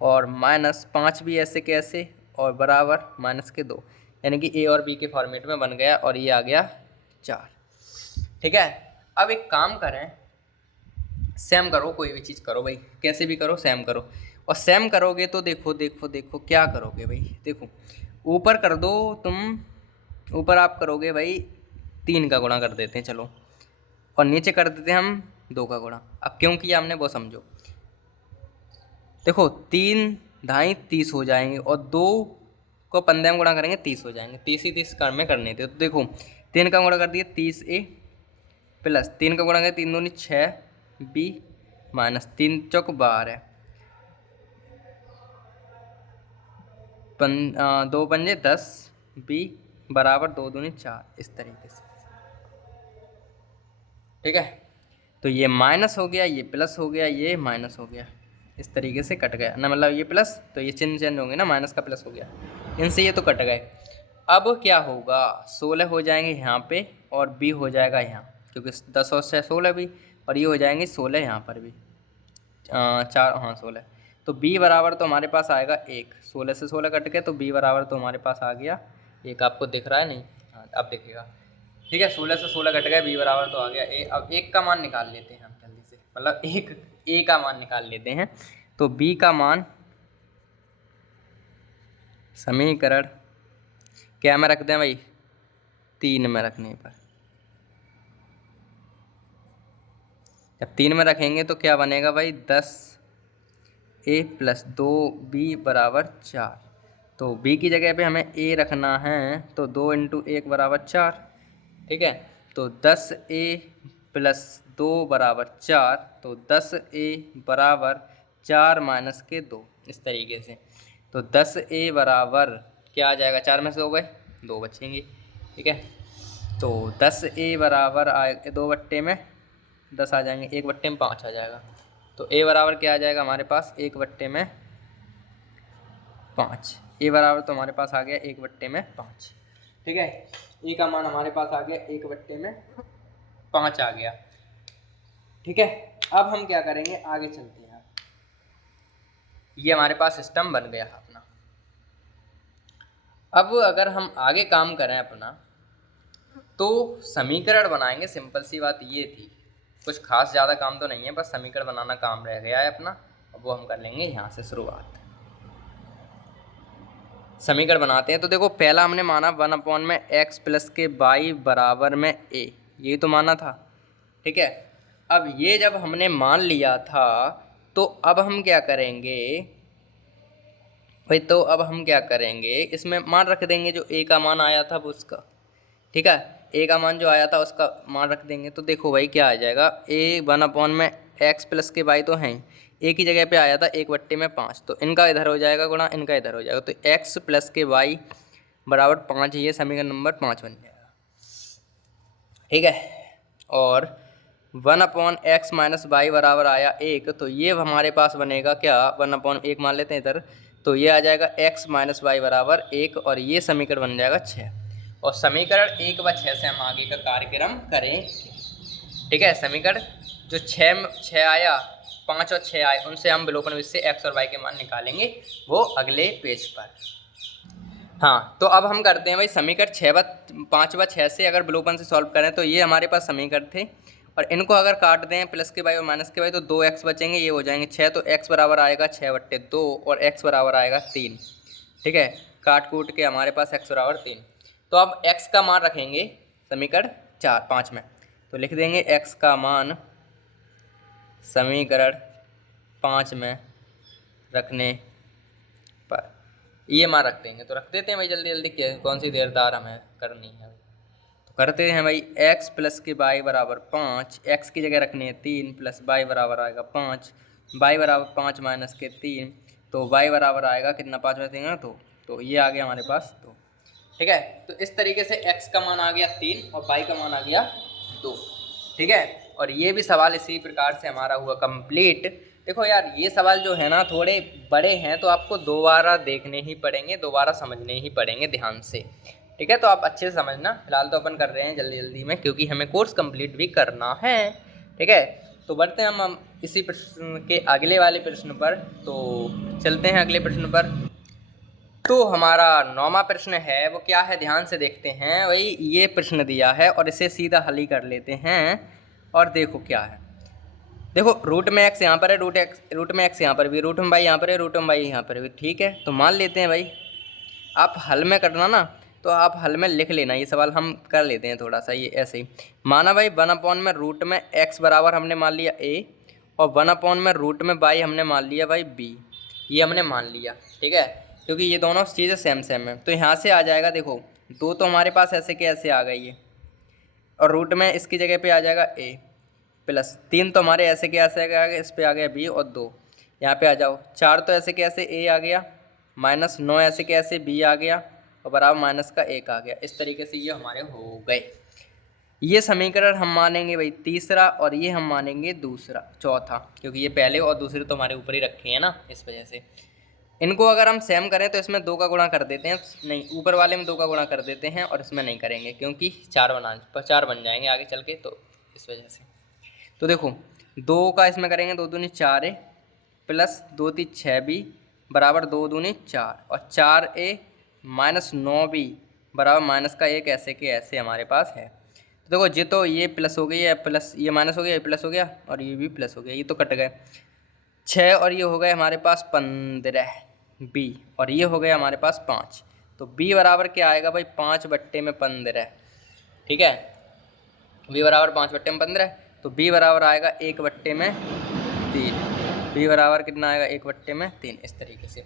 और -5 भी ऐसे के ऐसे और बराबर -2, यानी कि a और b के फॉर्मेट में बन गया और ये आ गया 4। ठीक है, अब एक काम करें, सेम करो, कोई भी चीज़ करो भाई, कैसे भी करो सेम करो। और सेम करोगे तो देखो देखो देखो क्या करोगे भाई, देखो ऊपर कर दो तुम, ऊपर आप करोगे भाई 3 का गुणा कर देते हैं चलो, और नीचे कर देते हैं हम 2 का गुणा। अब क्यों किया हमने वो समझो। देखो 3 ढाई 30 हो जाएंगे और 2 को 15 में गुणा करेंगे 30 हो जाएंगे, 30 ही 30 कर में करने थे। तो देखो 3 का गुणा कर दिए 30a प्लस 3 का गुणा करें 3 दूनी 6b माइनस 3 चौक 12, 2 पंजे 10b बराबर 2 दूनी 4, इस तरीके से। ठीक है, तो ये माइनस हो गया, ये प्लस हो गया, ये माइनस हो गया, इस तरीके से कट गया ना, मतलब ये प्लस तो ये चिन्ह चेंज होंगे ना, माइनस का प्लस हो गया, इनसे ये तो कट गए। अब क्या होगा, 16 हो जाएंगे यहाँ पे और b हो जाएगा यहाँ, क्योंकि 10 और 6 16 भी, और ये हो जाएंगे 16 यहाँ पर भी 4, हाँ 16। तो b बराबर तो हमारे पास आएगा 1, 16 से 16 कट के, तो b बराबर तो हमारे पास आ गया 1। आपको दिख रहा है नहीं, हाँ अब दिखेगा। ठीक है, 16 से 16 कट गए, b बराबर तो आ गया a। अब 1 का मान निकाल लेते हैं हम जल्दी से, मतलब a का मान निकाल लेते हैं। तो b का मान समीकरण क्या में रख दें भाई, 3 में रखने पर, जब 3 में रखेंगे तो क्या बनेगा भाई, 10a प्लस 2b बराबर 4। तो b की जगह पे हमें a रखना है, तो 2 × 1 बराबर 4। ठीक है, तो 10a प्लस 2 बराबर 4, तो 10a बराबर 4 माइनस के 2, इस तरीके से। तो 10a बराबर क्या आ जाएगा, 4 में से हो गए 2 बचेंगे। ठीक है, तो 10a बराबर आए 2 बट्टे में 10 आ जाएंगे, 1 बट्टे में 5 आ जाएगा। तो a बराबर क्या आ जाएगा हमारे पास, 1 बट्टे में 5। a बराबर तो हमारे पास आ गया 1 बट्टे में 5। ठीक है, a का मान हमारे पास आ गया 1 बट्टे में 5 आ गया। ठीक है, अब हम क्या करेंगे, आगे चलते हैं। ये हमारे पास सिस्टम बन गया अपना। अब अगर हम आगे काम करें अपना, तो समीकरण बनाएंगे। सिंपल सी बात ये थी, कुछ खास ज़्यादा काम तो नहीं है, बस समीकरण बनाना काम रह गया है अपना। अब वो हम कर लेंगे यहाँ से शुरुआत। समीकरण बनाते हैं। तो देखो पहला हमने माना 1 में x प्लस के y बराबर में a, ये तो माना था। ठीक है, अब ये जब हमने मान लिया था, तो अब हम क्या करेंगे भाई, तो अब हम क्या करेंगे, इसमें मान रख देंगे जो a का मान आया था वो उसका। ठीक है, a का मान जो आया था उसका मान रख देंगे। तो देखो भाई क्या आ जाएगा, a 1 में x प्लस के y तो हैं, a की जगह पे आया था 1 बट्टे में 5, तो इनका इधर हो जाएगा गुणा, इनका इधर हो जाएगा, तो x प्लस के y बराबर 5, ये समीकरण नंबर 5 बन जाएगा। ठीक है, और 1/x माइनस वाई बराबर आया 1, तो ये हमारे पास बनेगा क्या, 1/1 मान लेते हैं इधर, तो ये आ जाएगा x माइनस वाई बराबर 1, और ये समीकरण बन जाएगा 6। और समीकरण 1 व 6 से हम आगे का कार्यक्रम करें। ठीक है, समीकरण जो 6 आया, 5 और 6 आए, उनसे हम विलोपन विधि से x और y के मान निकालेंगे, वो अगले पेज पर। हाँ, तो अब हम करते हैं भाई समीकरण 5 व 6 से अगर विलोपन से सॉल्व करें, तो ये हमारे पास समीकरण थे, और इनको अगर काट दें प्लस के वाई और माइनस के वाई, तो 2x बचेंगे, ये हो जाएंगे 6, तो x बराबर आएगा 6/2 और x बराबर आएगा 3। ठीक है, काट कूट के हमारे पास x बराबर 3। तो अब x का मान रखेंगे समीकरण 5 में, तो लिख देंगे x का मान समीकरण 5 में रखने पर ये मान रख देंगे, तो रख देते हैं भाई जल्दी जल्दी, कौन सी देरदार हमें करनी है। तो करते हैं भाई x प्लस के y बराबर 5, x की जगह रखनी है 3 प्लस y बराबर आएगा 5, y बराबर 5 माइनस के 3, तो y बराबर आएगा कितना, 5 में देंगे ना तो ये आ गया हमारे पास 2। ठीक है, तो इस तरीके से x का मान आ गया 3 और y का मान आ गया 2। ठीक है, और ये भी सवाल इसी प्रकार से हमारा हुआ कंप्लीट। देखो यार ये सवाल जो है ना थोड़े बड़े हैं, तो आपको दोबारा देखने ही पड़ेंगे, दोबारा समझने ही पड़ेंगे ध्यान से। ठीक है, तो आप अच्छे से समझना। फिलहाल तो अपन कर रहे हैं जल्दी जल्दी में, क्योंकि हमें कोर्स कंप्लीट भी करना है। ठीक है, तो बढ़ते हैं हम इसी प्रश्न के अगले वाले प्रश्न पर। तो चलते हैं अगले प्रश्न पर। तो हमारा 9वां प्रश्न है वो क्या है, ध्यान से देखते हैं। वही ये प्रश्न दिया है और इसे सीधा हल ही कर लेते हैं। और देखो क्या है, देखो रूट में x यहाँ पर है, रूट में x यहाँ पर भी, रूट में y यहाँ पर है, रूट में y यहाँ पर भी। ठीक है, तो मान लेते हैं भाई, आप हल में करना ना, तो आप हल में लिख लेना। ये सवाल हम कर लेते हैं थोड़ा सा, ये ऐसे ही माना भाई 1/, में रूट में x बराबर हमने मान लिया a, और 1/, में रूट में y हमने मान लिया भाई b। ये हमने मान लिया। ठीक है, क्योंकि ये दोनों चीज़ें सेम सेम है, तो यहाँ से आ जाएगा। देखो 2 तो हमारे पास ऐसे के ऐसे आ गई है, और रूट में इसकी जगह पे आ जाएगा a, प्लस 3 तो हमारे ऐसे के ऐसे आ गया, इस पे आ गया b, और 2 यहाँ पे आ जाओ। 4 तो ऐसे के ऐसे a आ गया, माइनस 9 ऐसे के ऐसे b आ गया, और बराबर माइनस का 1 आ गया। इस तरीके से ये हमारे हो गए। ये समीकरण हम मानेंगे भाई तीसरा, और ये हम मानेंगे दूसरा, चौथा, क्योंकि ये पहले और दूसरे तो हमारे ऊपर ही रखे हैं ना, इस वजह से। इनको अगर हम सेम करें तो इसमें 2 का गुणा कर देते हैं, नहीं ऊपर वाले में 2 का गुणा कर देते हैं, और इसमें नहीं करेंगे क्योंकि 4 बन जाएंगे आगे चल के, तो इस वजह से। तो देखो 2 का इसमें करेंगे, 2 दूनी 4 है, प्लस 2 3 6 b बराबर 2 दूनी 4, और 4a माइनस 9b बराबर माइनस का 1 ऐसे के ऐसे हमारे पास है। तो देखो ये तो ये प्लस हो गई है, प्लस ये माइनस हो गया, ये प्लस हो गया, और ये भी प्लस हो गया, ये तो कट गए 6, और ये हो गए हमारे पास 15 b, और ये हो गया हमारे पास 5। तो b बराबर क्या आएगा भाई, 5/15। ठीक है, b बराबर 5/15, तो b बराबर आएगा 1/3। b बराबर कितना आएगा, 1/3, इस तरीके से।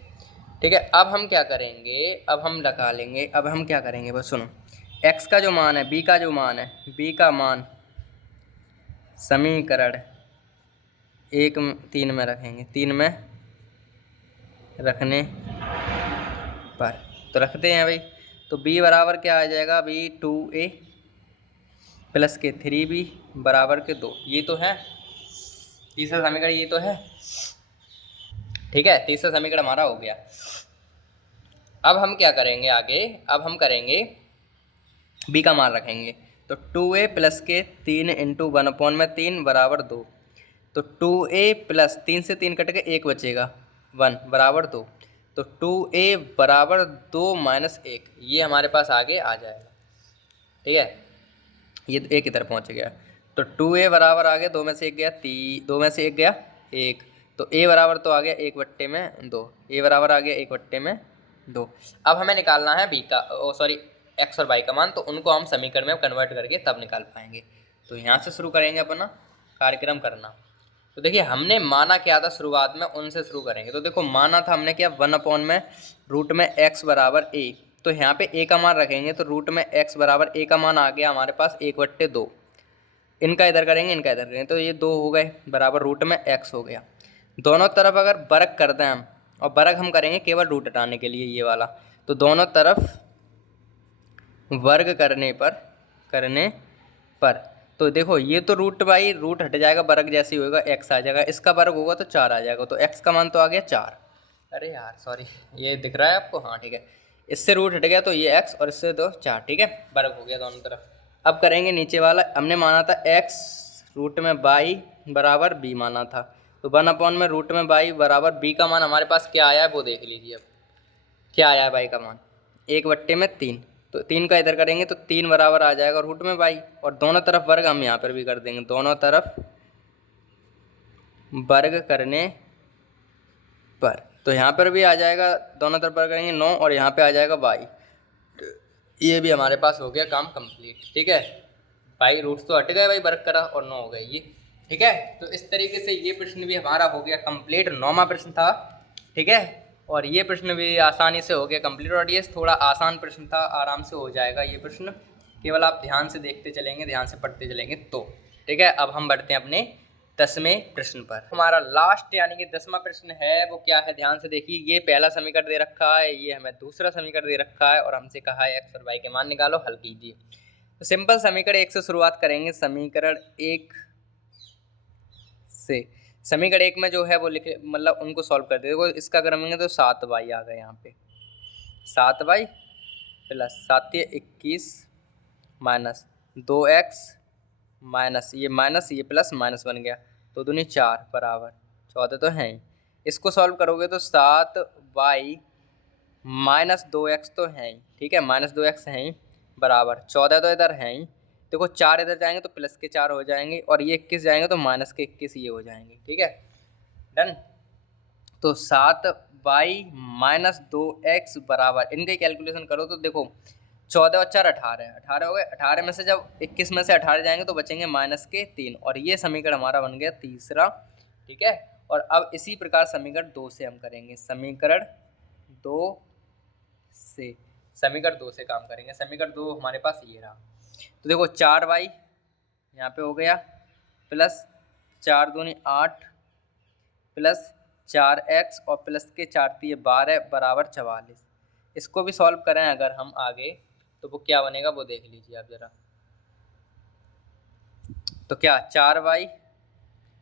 ठीक है, अब हम क्या करेंगे, अब हम लगा लेंगे, अब हम क्या करेंगे बस सुनो। x का जो मान है, b का जो मान है, b का मान समीकरण 3 में रखेंगे, 3 में रखने पर तो रखते हैं भाई। तो b बराबर क्या आ जाएगा, b 2a प्लस के 3b बराबर के 2। ये तो है तीसरा समीकरण, ये तो है। ठीक है, तीसरा समीकरण हमारा हो गया। अब हम क्या करेंगे आगे, अब हम करेंगे b का मान रखेंगे, तो 2a प्लस के 3 इंटू 1/3 बराबर 2। तो 2a प्लस 3 से 3 कट के 1 बचेगा, 1 बराबर 2। तो 2a बराबर 2 माइनस 1, ये हमारे पास आगे आ जाएगा। ठीक है, ये एक इधर पहुंच गया, तो 2a बराबर आ गया, 2 में से 1 गया 2 में से 1 गया 1, तो a बराबर तो आ गया 1/2, a बराबर आ गया 1/2। अब हमें निकालना है b का, सॉरी x और y का मान, तो उनको हम समीकरण में कन्वर्ट करके तब निकाल पाएंगे। तो यहाँ से शुरू करेंगे अपना कार्यक्रम करना। तो देखिए हमने माना क्या था शुरुआत में, उनसे शुरू करेंगे। तो देखो माना था हमने क्या, 1/, में रूट में x बराबर a, तो यहाँ पे a का मान रखेंगे, तो रूट में x बराबर a का मान आ गया हमारे पास 1/2। इनका इधर करेंगे, इनका इधर करेंगे, तो ये 2 हो गए बराबर रूट में x हो गया। दोनों तरफ अगर वर्ग कर दें हम, और वर्ग हम करेंगे केवल रूट हटाने के लिए ये वाला, तो दोनों तरफ वर्ग करने पर तो देखो ये तो रूट बाई रूट हट जाएगा, वर्ग जैसे ही होगा x आ जाएगा, इसका वर्ग होगा तो 4 आ जाएगा, तो x का मान तो आ गया 4। अरे यार सॉरी, ये दिख रहा है आपको, हाँ ठीक है, इससे रूट हट गया तो ये x, और इससे तो 4। ठीक है, वर्ग हो गया दोनों तरफ। अब करेंगे नीचे वाला, हमने माना था x रूट में y बराबर b माना था, तो 1/, में रूट में y बराबर b का मान हमारे पास क्या आया है वो देख लीजिए। अब क्या आया है y का मान, 1/3, तो 3 का इधर करेंगे तो 3 बराबर आ जाएगा रूट में y, और दोनों तरफ वर्ग हम यहाँ पर भी कर देंगे, दोनों तरफ वर्ग करने पर तो यहाँ पर भी आ जाएगा, दोनों तरफ वर्ग करेंगे 9, और यहाँ पे आ जाएगा y। ये भी हमारे पास हो गया काम कंप्लीट। ठीक है, y रूट्स तो हट गए भाई, वर्ग करा और 9 हो गए ये। ठीक है, तो इस तरीके से ये प्रश्न भी हमारा हो गया कंप्लीट, 9वां प्रश्न था। ठीक है, और ये प्रश्न भी आसानी से हो गया कंप्लीट। और ये थोड़ा आसान प्रश्न था, आराम से हो जाएगा ये प्रश्न, केवल आप ध्यान से देखते चलेंगे, ध्यान से पढ़ते चलेंगे तो। ठीक है, अब हम बढ़ते हैं अपने 10वें प्रश्न पर। हमारा लास्ट यानी कि 10वां प्रश्न है, वो क्या है, ध्यान से देखिए। ये पहला समीकरण दे रखा है, ये हमें दूसरा समीकरण दे रखा है और हमसे कहा है x और y के मान निकालो, हल कीजिए। तो सिंपल समीकरण 1 से शुरुआत करेंगे। समीकरण 1 से, समीकरण 1 में जो है वो लिखे, मतलब उनको सॉल्व कर दे। देखो इसका करेंगे तो 7y आ गया यहाँ पे, 7y plus 7 21 minus 2x minus ये प्लस माइनस बन गया, तो दूनी 4 बराबर 14 तो है ही। इसको सॉल्व करोगे तो 7y माइनस 2x तो है ही, ठीक है, माइनस 2x है ही बराबर 14 तो इधर है ही। देखो 4 इधर जाएंगे तो प्लस के 4 हो जाएंगे और ये 21 जाएंगे तो माइनस के 21 ये हो जाएंगे। ठीक है, डन। तो 7y माइनस 2x बराबर, इनकी कैलकुलेशन करो तो देखो 14 और 4 18, 18 हो गए। 18 में से जब 21 में से 18 जाएंगे तो बचेंगे माइनस के 3 और ये समीकरण हमारा बन गया तीसरा। ठीक है, और अब इसी प्रकार समीकरण 2 से हम करेंगे। समीकरण 2 से काम करेंगे। समीकरण 2 हमारे पास ये रहा। तो देखो 4y यहाँ पे हो गया प्लस 4 दूनी 8 प्लस 4x और प्लस के 4 3 12 बराबर 44। इसको भी सॉल्व करें अगर हम आगे तो वो क्या बनेगा वो देख लीजिए आप ज़रा। तो क्या 4y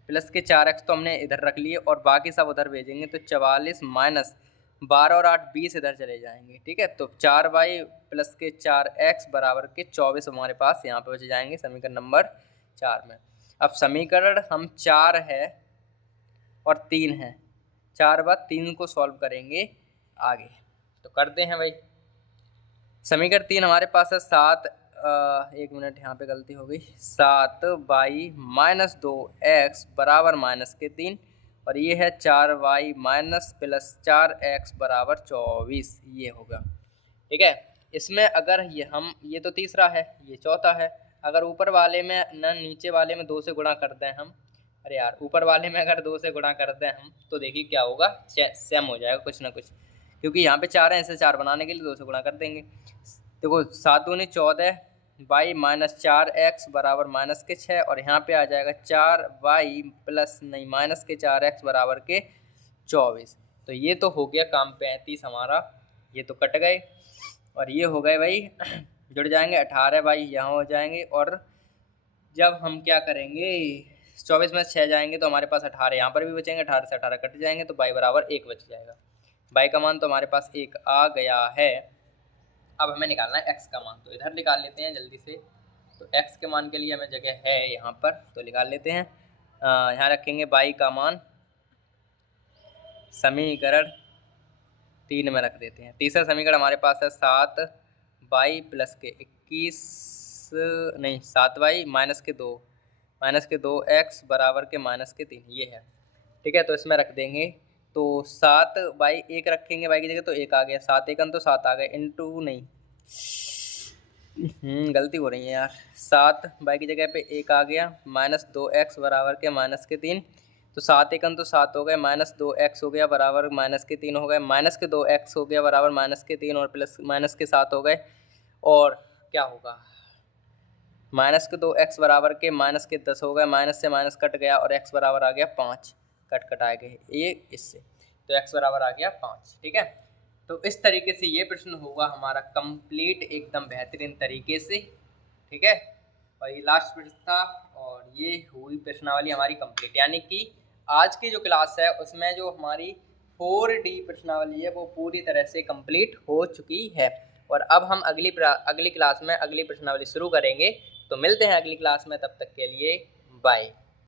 प्लस के 4x तो हमने इधर रख लिए और बाकी सब उधर भेजेंगे, तो 44 माइनस 12 और 8 20 इधर चले जाएंगे। ठीक है, तो 4y प्लस के 4x बराबर के 24 हमारे पास यहाँ पे बच जाएंगे समीकरण नंबर 4 में। अब समीकरण हम 4 है और 3 है, 4 बाद 3 को सॉल्व करेंगे आगे, तो करते हैं भाई। समीकरण 3 हमारे पास है 7, एक मिनट यहाँ पे गलती हो गई, 7y माइनस 2x बराबर माइनस के 3 और ये है 4y माइनस प्लस 4x बराबर 24, ये होगा। ठीक है, इसमें अगर ये तो तीसरा है, ये चौथा है। अगर ऊपर वाले में न नीचे वाले में 2 से गुणा करते हैं हम, अरे यार ऊपर वाले में अगर 2 से गुणा करते हैं हम तो देखिए क्या होगा, सेम हो जाएगा कुछ ना कुछ, क्योंकि यहाँ पे 4 है, इसे 4 बनाने के लिए 2 से गुणा कर देंगे। देखो 7 दूनी 14 y माइनस 4x बराबर माइनस के 6 और यहाँ पे आ जाएगा 4y प्लस नहीं माइनस के 4x बराबर के 24। तो ये तो हो गया काम 35 हमारा, ये तो कट गए और ये हो गए भाई जुड़ जाएंगे 18 भाई यहाँ हो जाएंगे। और जब हम क्या करेंगे 24 में 6 जाएंगे तो हमारे पास 18 यहाँ पर भी बचेंगे, 18 से 18 कट जाएंगे तो y बराबर 1 बच जाएगा। y का मान तो हमारे पास 1 आ गया है। अब हमें निकालना है x का मान, तो इधर निकाल लेते हैं जल्दी से। तो x के मान के लिए हमें जगह है यहाँ पर, तो निकाल लेते हैं। यहाँ रखेंगे y का मान, समीकरण 3 में रख देते हैं। तीसरा समीकरण हमारे पास है 7y प्लस के 21 नहीं 7y माइनस के 2x बराबर के माइनस के 3, ये है। ठीक है, तो इसमें रख देंगे। तो 7y 1 रखेंगे y की जगह तो 1 आ गया, 7 एकन तो 7 आ गए, इंटू नहीं गलती हो रही है यार, 7y की जगह पे 1 आ गया माइनस 2x बराबर के माइनस के 3, तो 7 एकन तो 7 हो गए, माइनस 2x हो गया बराबर माइनस के 3 हो गए, माइनस के 2x हो गया बराबर माइनस के 3 और प्लस माइनस के 7 हो गए। और क्या होगा, माइनस के 2x बराबर के माइनस के 10 हो गए, माइनस से माइनस कट गया और x बराबर आ गया 5, कट आ गए ये इससे, तो x बराबर आ गया 5। ठीक है, तो इस तरीके से ये प्रश्न होगा हमारा कंप्लीट एकदम बेहतरीन तरीके से। ठीक है, और ये लास्ट प्रश्न था और ये हुई प्रश्नावली हमारी कंप्लीट, यानी कि आज की जो क्लास है उसमें जो हमारी 4D प्रश्नावली है वो पूरी तरह से कंप्लीट हो चुकी है। और अब हम अगली क्लास में अगली प्रश्नावली शुरू करेंगे। तो मिलते हैं अगली क्लास में, तब तक के लिए बाय।